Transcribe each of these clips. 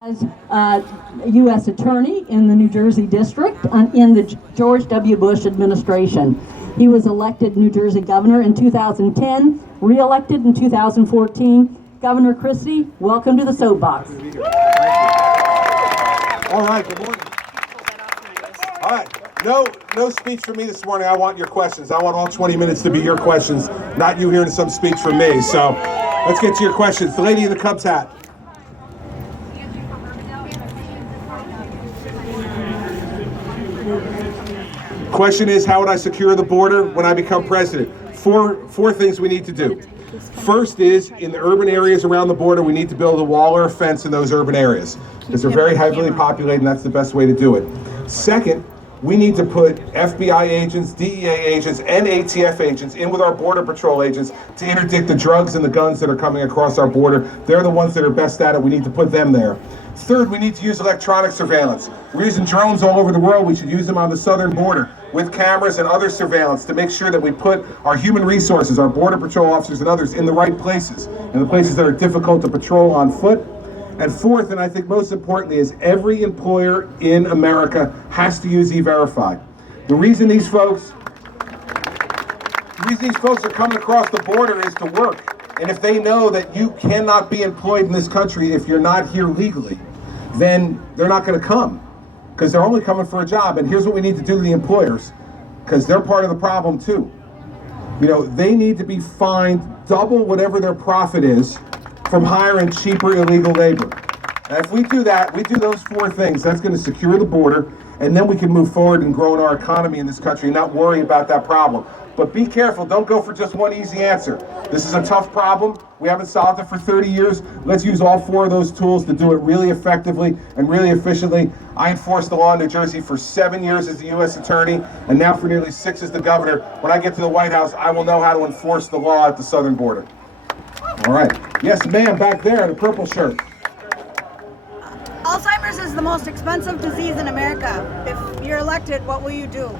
As U.S. Attorney in the New Jersey District in the George W. Bush administration. He was elected New Jersey Governor in 2010, re-elected in 2014. Governor Christie, welcome to the Soapbox. All right, good morning. All right, no speech from me this morning. I want your questions. I want all 20 minutes to be your questions, not you hearing some speech from me. So let's get to your questions. The lady in the Cubs hat. Question is, how would I secure the border when I become president? Four things we need to do. First is, in the urban areas around the border, we need to build a wall or a fence in those urban areas because they're very heavily populated, and that's the best way to do it. Second, we need to put FBI agents, DEA agents, and ATF agents in with our Border Patrol agents to interdict the drugs and the guns that are coming across our border. They're the ones that are best at it. We need to put them there. Third, we need to use electronic surveillance. We're using drones all over the world. We should use them on the southern border with cameras and other surveillance to make sure that we put our human resources, our Border Patrol officers and others in the right places, in the places that are difficult to patrol on foot. And fourth, and I think most importantly, is every employer in America has to use E-Verify. The reason these folks are coming across the border is to work. And if they know that you cannot be employed in this country if you're not here legally, then they're not going to come because they're only coming for a job. And here's what we need to do to the employers, because they're part of the problem too. You know, they need to be fined double whatever their profit is from hiring cheaper illegal labor. And if we do that, we do those four things, that's going to secure the border, and then we can move forward and grow in our economy in this country and not worry about that problem. But be careful, don't go for just one easy answer. This is a tough problem. We haven't solved it for 30 years. Let's use all four of those tools to do it really effectively and really efficiently. I enforced the law in New Jersey for 7 years as the U.S. Attorney, and now for nearly 6 as the Governor. When I get to the White House, I will know how to enforce the law at the southern border. All right. Yes, ma'am, back there in the purple shirt. Alzheimer's is the most expensive disease in America. If you're elected, what will you do?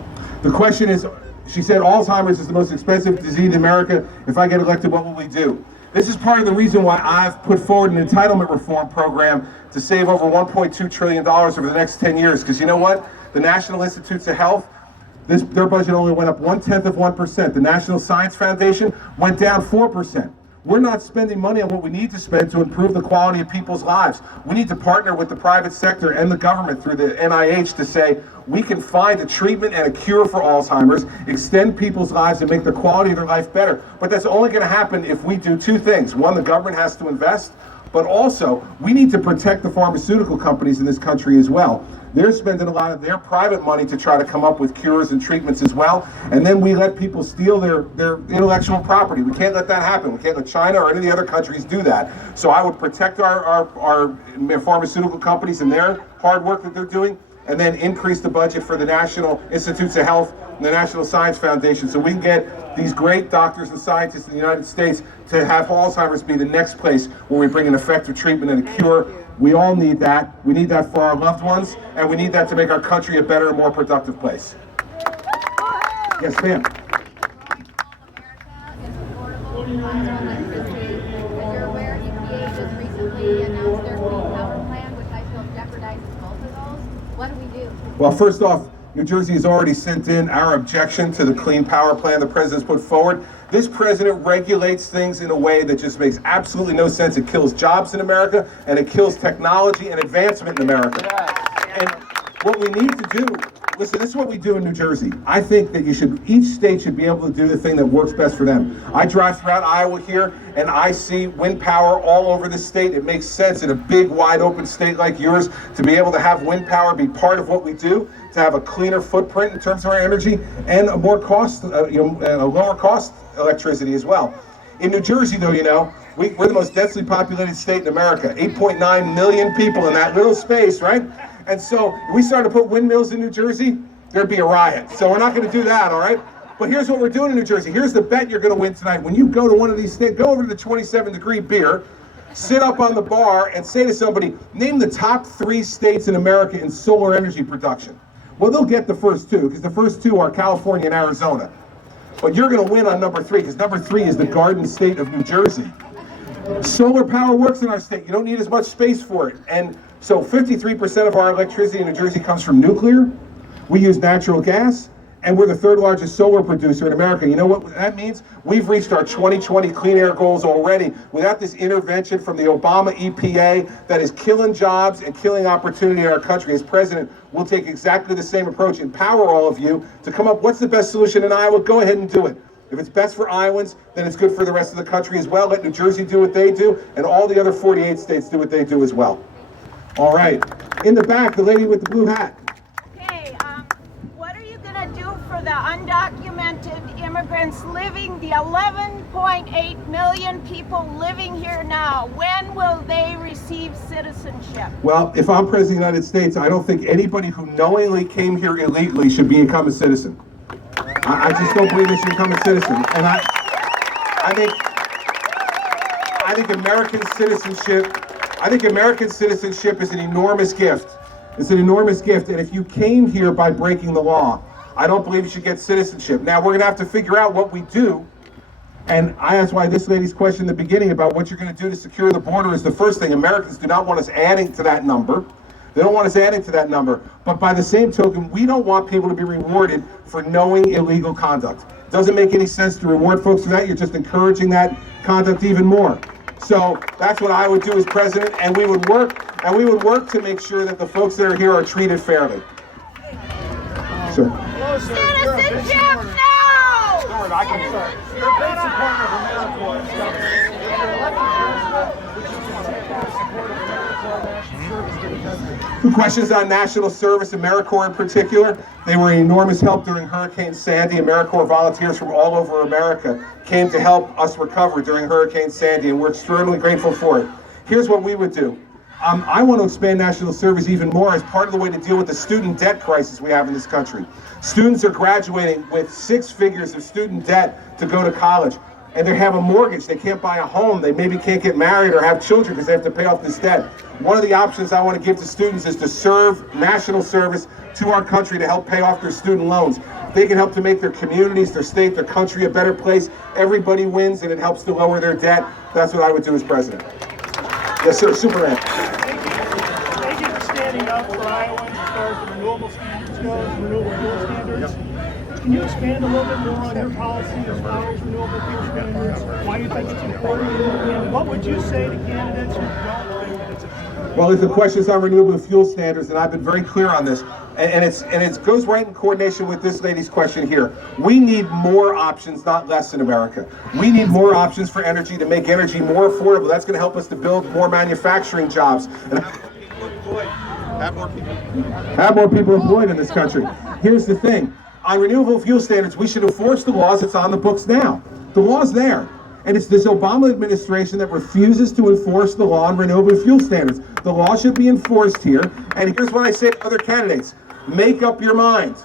The question is, she said Alzheimer's is the most expensive disease in America. If I get elected, what will we do? This is part of the reason why I've put forward an entitlement reform program to save over $1.2 trillion over the next 10 years. Because you know what? The National Institutes of Health, their budget only went up 0.1%. The National Science Foundation went down 4%. We're not spending money on what we need to spend to improve the quality of people's lives. We need to partner with the private sector and the government through the NIH to say we can find a treatment and a cure for Alzheimer's, extend people's lives and make the quality of their life better. But that's only going to happen if we do two things. One, the government has to invest, but also we need to protect the pharmaceutical companies in this country as well. They're spending a lot of their private money to try to come up with cures and treatments as well, and then we let people steal their intellectual property. We can't let that happen. We can't let China or any of the other countries do that. So I would protect our pharmaceutical companies and their hard work that they're doing, and then increase the budget for the National Institutes of Health and the National Science Foundation so we can get these great doctors and scientists in the United States to have Alzheimer's be the next place where we bring an effective treatment and a cure. We all need that. We need that for our loved ones, and we need that to make our country a better and more productive place. Yes, ma'am. What do we do? Well, first off, New Jersey has already sent in our objection to the Clean Power Plan the president's put forward. This president regulates things in a way that just makes absolutely no sense. It kills jobs in America, and it kills technology and advancement in America. And what we need to do, listen, this is what we do in New Jersey. I think that each state should be able to do the thing that works best for them. I drive throughout Iowa here, and I see wind power all over the state. It makes sense in a big, wide open state like yours to be able to have wind power be part of what we do, to have a cleaner footprint in terms of our energy, and a more cost, a lower cost electricity as well. In New Jersey, though, you know, we're the most densely populated state in America. 8.9 million people in that little space, right? And so if we started to put windmills in New Jersey, there'd be a riot. So we're not going to do that, all right? But here's what we're doing in New Jersey. Here's the bet you're going to win tonight. When you go to one of these states, go over to the 27-degree beer, sit up on the bar and say to somebody, name the top 3 states in America in solar energy production. Well, they'll get the first 2, because the first 2 are California and Arizona. But you're going to win on number 3, because number 3 is the Garden State of New Jersey. Solar power works in our state. You don't need as much space for it. And so 53% of our electricity in New Jersey comes from nuclear. We use natural gas, and we're the third largest solar producer in America. You know what that means? We've reached our 2020 clean air goals already without this intervention from the Obama EPA that is killing jobs and killing opportunity in our country. As president, we'll take exactly the same approach, empower all of you to come up, what's the best solution in Iowa? Go ahead and do it. If it's best for Iowans, then it's good for the rest of the country as well. Let New Jersey do what they do, and all the other 48 states do what they do as well. All right. In the back, the lady with the blue hat. Okay, what are you going to do for the undocumented immigrants living, the 11.8 million people living here now? When will they receive citizenship? Well, if I'm president of the United States, I don't think anybody who knowingly came here illegally should become a citizen. I just don't believe they should become a citizen. And I think American citizenship is an enormous gift. It's an enormous gift. And if you came here by breaking the law, I don't believe you should get citizenship. Now, we're going to have to figure out what we do. And that's why this lady's question in the beginning about what you're going to do to secure the border is the first thing. Americans do not want us adding to that number. They don't want us adding to that number. But by the same token, we don't want people to be rewarded for knowing illegal conduct. It doesn't make any sense to reward folks for that. You're just encouraging that conduct even more. So that's what I would do as president, and we would work to make sure that the folks that are here are treated fairly. Sure. Citizenship now! I can start. You're a big supporter Two questions on national service, AmeriCorps in particular. They were an enormous help during Hurricane Sandy. AmeriCorps volunteers from all over America came to help us recover during Hurricane Sandy, and we're extremely grateful for it. Here's what we would do. I want to expand national service even more as part of the way to deal with the student debt crisis we have in this country. Students are graduating with 6 figures of student debt to go to college, and they have a mortgage. They can't buy a home. They maybe can't get married or have children because they have to pay off this debt. One of the options I want to give to students is to serve national service to our country to help pay off their student loans. They can help to make their communities, their state, their country a better place. Everybody wins, and it helps to lower their debt. That's what I would do as president. Yes, sir. Superman. Thank you for standing up for Iowans as far as the renewable standards goes, renewable fuel standards. Can you expand a little bit more on your policy as far as renewable fuel standards, why you think it's important, and what would you say to candidates who don't think that it's important? Well, there's the questions on renewable fuel standards, and I've been very clear on this. And it goes right in coordination with this lady's question here. We need more options, not less in America. We need more options for energy to make energy more affordable. That's going to help us to build more manufacturing jobs and have more people employed in this country. Here's the thing. On renewable fuel standards, we should enforce the laws that's on the books now. The law's there. And it's this Obama administration that refuses to enforce the law on renewable fuel standards. The law should be enforced here. And here's what I say to other candidates. Make up your mind.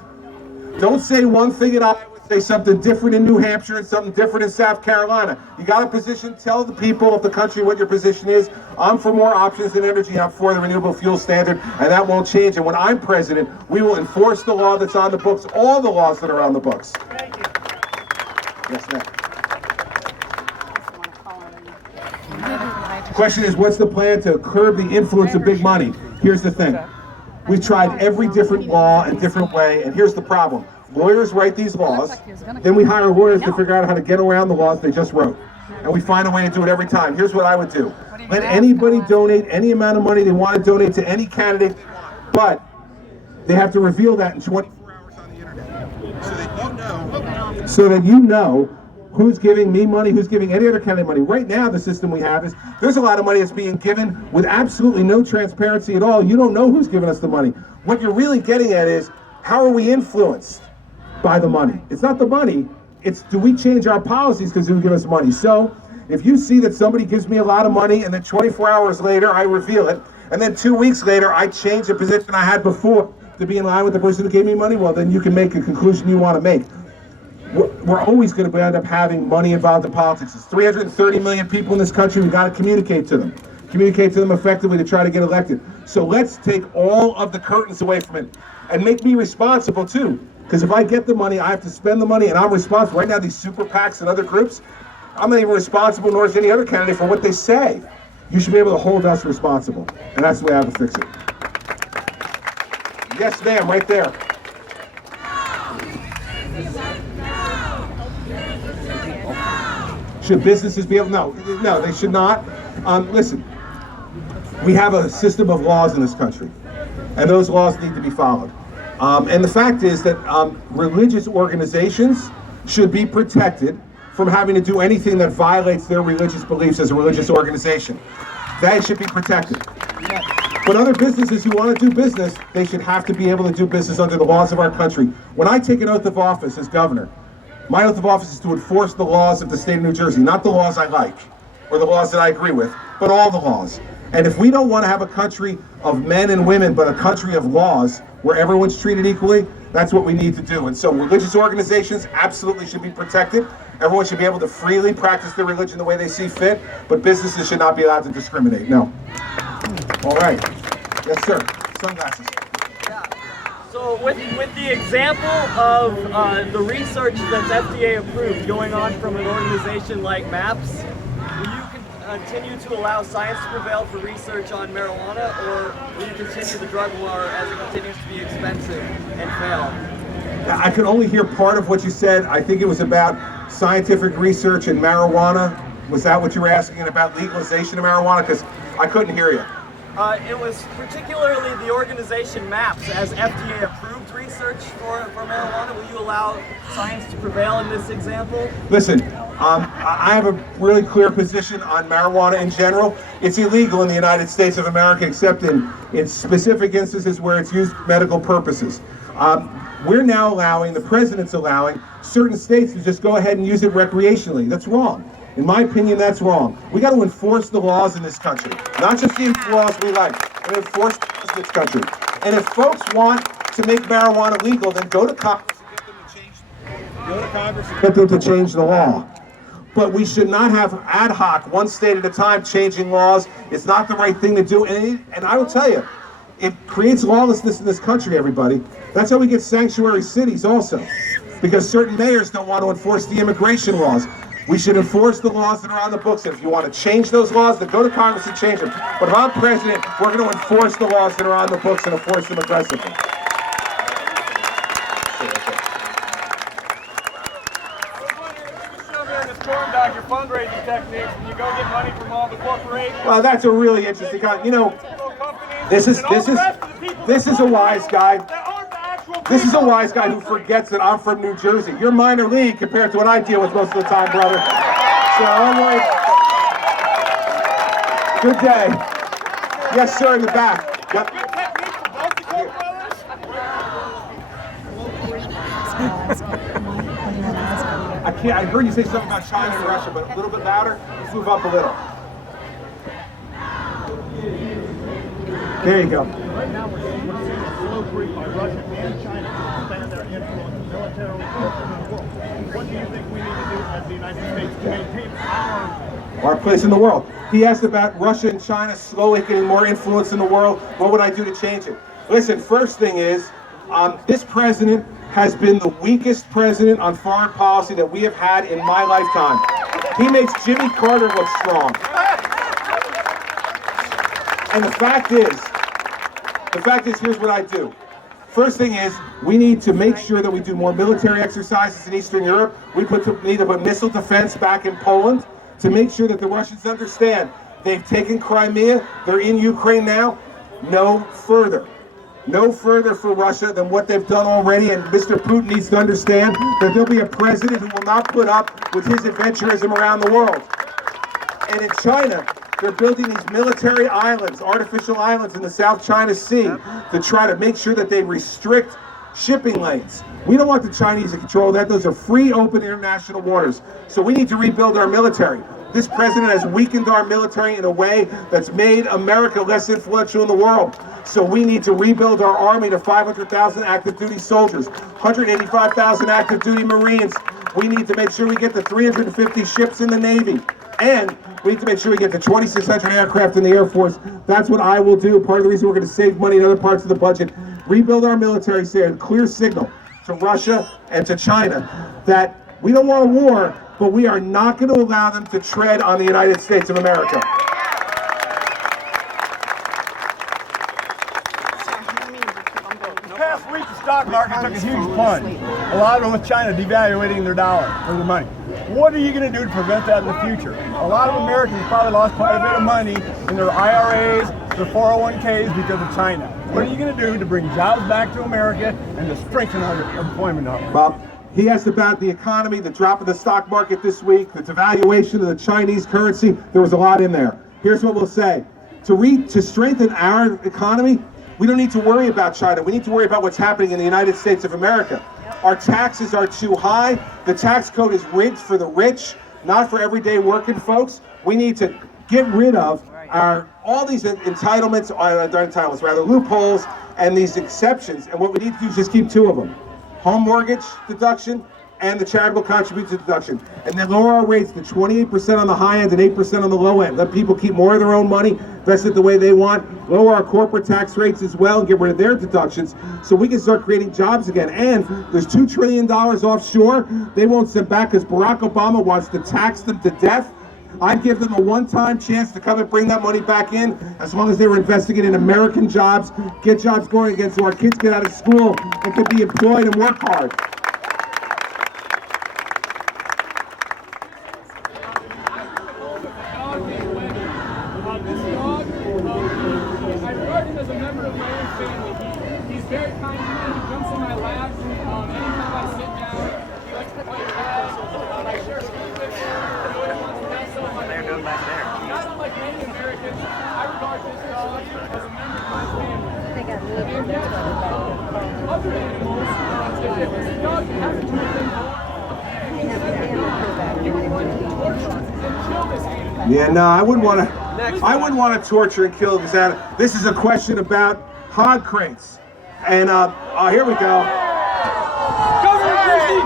Don't say one thing in Iowa, say something different in New Hampshire and something different in South Carolina. You got a position, tell the people of the country what your position is. I'm for more options in energy. I'm for the renewable fuel standard, and that won't change. And when I'm president, we will enforce the law that's on the books, all the laws that are on the books. Thank you. Yes, ma'am. The question is, what's the plan to curb the influence of big money? Here's the thing. We've tried every different law and different way, and here's the problem. Lawyers write these laws, then we hire lawyers to figure out how to get around the laws they just wrote. And we find a way to do it every time. Here's what I would do. Let anybody donate any amount of money they want to donate to any candidate, but they have to reveal that in 24 hours on the internet. So that you know who's giving me money, who's giving any other candidate money. Right now, the system we have is there's a lot of money that's being given with absolutely no transparency at all. You don't know who's giving us the money. What you're really getting at is, how are we influenced by the money? It's not the money, it's do we change our policies because they give us money. So if you see that somebody gives me a lot of money and then 24 hours later I reveal it, and then 2 weeks later I change the position I had before to be in line with the person who gave me money, well, then you can make a conclusion you want to make. We're always going to end up having money involved in politics. There's 330 million people in this country. We've got to communicate to them effectively to try to get elected. So let's take all of the curtains away from it and make me responsible too. Because if I get the money, I have to spend the money, and I'm responsible. Right now, these super PACs and other groups, I'm not even responsible, nor is any other candidate, for what they say. You should be able to hold us responsible. And that's the way I would fix it. Yes, ma'am, right there. Should businesses be able? No, they should not. Listen, we have a system of laws in this country, and those laws need to be followed. And the fact is that religious organizations should be protected from having to do anything that violates their religious beliefs as a religious organization. They should be protected. But other businesses who want to do business, they should have to be able to do business under the laws of our country. When I take an oath of office as governor, my oath of office is to enforce the laws of the state of New Jersey, not the laws I like or the laws that I agree with, but all the laws. And if we don't want to have a country of men and women, but a country of laws where everyone's treated equally, that's what we need to do. And so religious organizations absolutely should be protected. Everyone should be able to freely practice their religion the way they see fit, but businesses should not be allowed to discriminate. No. All right. Yes, sir. Sunglasses. So with the example of the research that's FDA approved going on from an organization like MAPS, will you continue to allow science to prevail for research on marijuana, or will you continue the drug war as it continues to be expensive and fail? I could only hear part of what you said. I think it was about scientific research in marijuana. Was that what you were asking about legalization of marijuana? Because I couldn't hear you. It was particularly the organization MAPS as FDA approved research for marijuana. Will you allow science to prevail in this example? Listen, I have a really clear position on marijuana in general. It's illegal in the United States of America except in specific instances where it's used for medical purposes. We're now allowing, the president's allowing, certain states to just go ahead and use it recreationally. That's wrong. In my opinion, that's wrong. We got to enforce the laws in this country, not just the laws we like, but enforce the laws in this country. And if folks want to make marijuana legal, then go to Congress and get them to change the law. But we should not have ad hoc, one state at a time, changing laws. It's not the right thing to do. And I will tell you, it creates lawlessness in this country, everybody. That's how we get sanctuary cities also, because certain mayors don't want to enforce the immigration laws. We should enforce the laws that are on the books. And if you want to change those laws, then go to Congress and change them. But if I'm president, we're going to enforce the laws that are on the books and enforce them aggressively. Down your fundraising techniques and you go get money from all the corporations. Well, that's a really interesting kind. You know, this is a wise guy. This is a wise guy who forgets that I'm from New Jersey. You're minor league compared to what I deal with most of the time, brother. So anyway, good day. Yes, sir, in the back. Yep. I heard you say something about China and Russia, but a little bit louder. Let's move up a little. There you go. Right now we're seeing slow creep by Russia and China to expand their influence militarily in the world. What do you think we need to do as the United States to maintain our place in the world? He asked about Russia and China slowly getting more influence in the world. What would I do to change it? Listen, first thing is, this president has been the weakest president on foreign policy that we have had in my lifetime. He makes Jimmy Carter look strong. And the fact is, here's what I do. First thing is, we need to make sure that we do more military exercises in Eastern Europe. We need to put missile defense back in Poland to make sure that the Russians understand they've taken Crimea, they're in Ukraine now. No further. No further for Russia than what they've done already, and Mr. Putin needs to understand that there'll be a president who will not put up with his adventurism around the world. And in China, they're building these military islands, artificial islands in the South China Sea to try to make sure that they restrict shipping lanes. We don't want the Chinese to control that. Those are free, open international waters. So we need to rebuild our military. This president has weakened our military in a way that's made America less influential in the world. So we need to rebuild our army to 500,000 active duty soldiers, 185,000 active duty Marines. We need to make sure we get the 350 ships in the Navy. And we need to make sure we get the 2,600 aircraft in the Air Force. That's what I will do. Part of the reason we're going to save money in other parts of the budget. Rebuild our military, send a clear signal to Russia and to China that we don't want a war, but we are not going to allow them to tread on the United States of America. Past week, the stock market took a huge plunge. A lot of them with China devaluating their dollar or their money. What are you going to do to prevent that in the future? A lot of Americans probably lost quite a bit of money in their IRAs, their 401ks because of China. What are you going to do to bring jobs back to America and to strengthen our employment numbers? Well, he asked about the economy, the drop of the stock market this week, the devaluation of the Chinese currency. There was a lot in there. Here's what we'll say. To strengthen our economy, we don't need to worry about China. We need to worry about what's happening in the United States of America. Our taxes are too high. The tax code is rigged for the rich, not for everyday working folks. We need to get rid of all these loopholes and these exceptions. And what we need to do is just keep two of them. Home mortgage deduction and the charitable contribution deduction. And then lower our rates to 28% on the high end and 8% on the low end. Let people keep more of their own money, invest it the way they want. Lower our corporate tax rates as well and get rid of their deductions so we can start creating jobs again. And there's $2 trillion offshore. They won't send back because Barack Obama wants to tax them to death. I'd give them a one-time chance to come and bring that money back in as long as they were investing it in American jobs, get jobs going again so our kids get out of school and can be employed and work hard. Yeah, no, I wouldn't want to torture and kill this animal. This is a question about hog crates. And here we go. Governor Christie,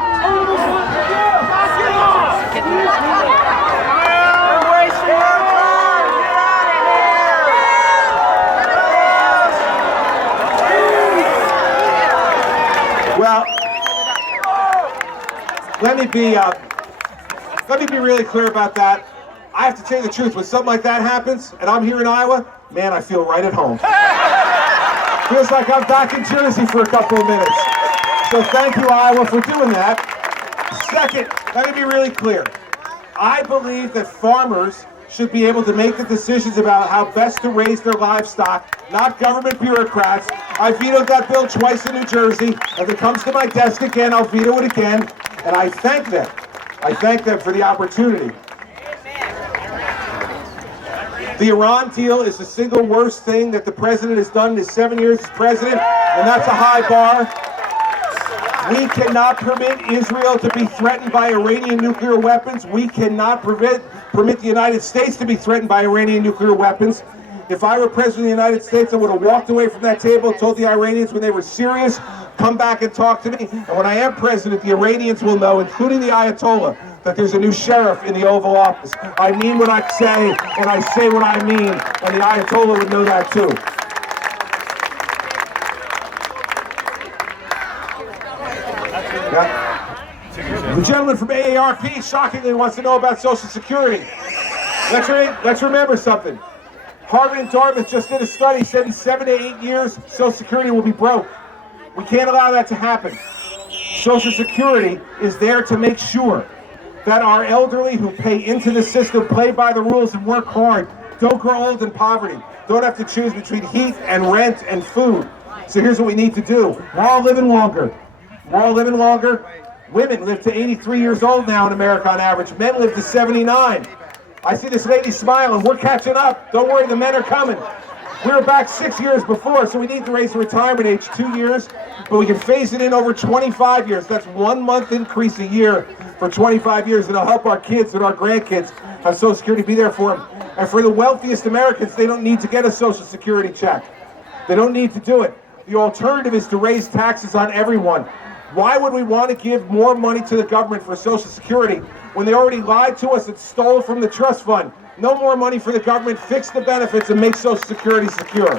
Well, let me be really clear about that. I have to tell you the truth. When something like that happens, and I'm here in Iowa, man, I feel right at home. Feels like I'm back in Jersey for a couple of minutes. So thank you, Iowa, for doing that. Second, let me be really clear. I believe that farmers should be able to make the decisions about how best to raise their livestock, not government bureaucrats. I vetoed that bill twice in New Jersey. If it comes to my desk again, I'll veto it again. And I thank them. I thank them for the opportunity. The Iran deal is the single worst thing that the president has done in his 7 years as president, and that's a high bar. We cannot permit Israel to be threatened by Iranian nuclear weapons. We cannot permit the United States to be threatened by Iranian nuclear weapons. If I were president of the United States, I would have walked away from that table and told the Iranians when they were serious, come back and talk to me. And when I am president, the Iranians will know, including the Ayatollah, that there's a new sheriff in the Oval Office. I mean what I say, and I say what I mean, and the Ayatollah would know that too. Yeah. The gentleman from AARP shockingly wants to know about Social Security. Let's remember something. Harvard and Dartmouth just did a study, said in 7 to 8 years, Social Security will be broke. We can't allow that to happen. Social Security is there to make sure that our elderly who pay into the system, play by the rules and work hard, don't grow old in poverty, don't have to choose between heat and rent and food. So here's what we need to do. We're all living longer. We're all living longer. Women live to 83 years old now in America on average. Men live to 79. I see this lady smiling. We're catching up. Don't worry, the men are coming. We were back 6 years before, so we need to raise the retirement age 2 years, but we can phase it in over 25 years. That's 1 month increase a year for 25 years. It'll help our kids and our grandkids have Social Security, be there for them. And for the wealthiest Americans, they don't need to get a Social Security check. They don't need to do it. The alternative is to raise taxes on everyone. Why would we want to give more money to the government for Social Security when they already lied to us and stole from the trust fund? No more money for the government. Fix the benefits and make Social Security secure.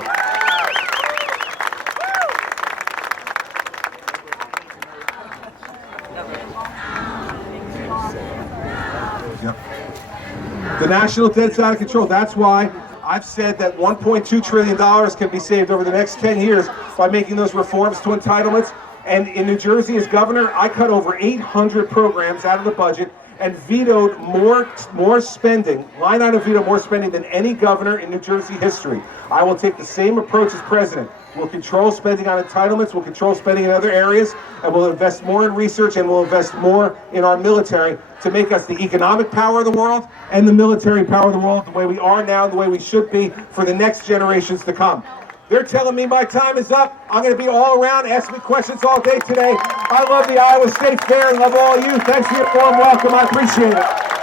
national debt's out of control. That's why I've said that $1.2 trillion can be saved over the next 10 years by making those reforms to entitlements. And in New Jersey, as governor, I cut over 800 programs out of the budget and vetoed more spending, line item veto more spending than any governor in New Jersey history. I will take the same approach as president. We'll control spending on entitlements, we'll control spending in other areas, and we'll invest more in research, and we'll invest more in our military to make us the economic power of the world and the military power of the world, the way we are now, the way we should be for the next generations to come. They're telling me my time is up. I'm going to be all around, ask me questions all day today. I love the Iowa State Fair and love all of you. Thanks for your warm welcome. I appreciate it.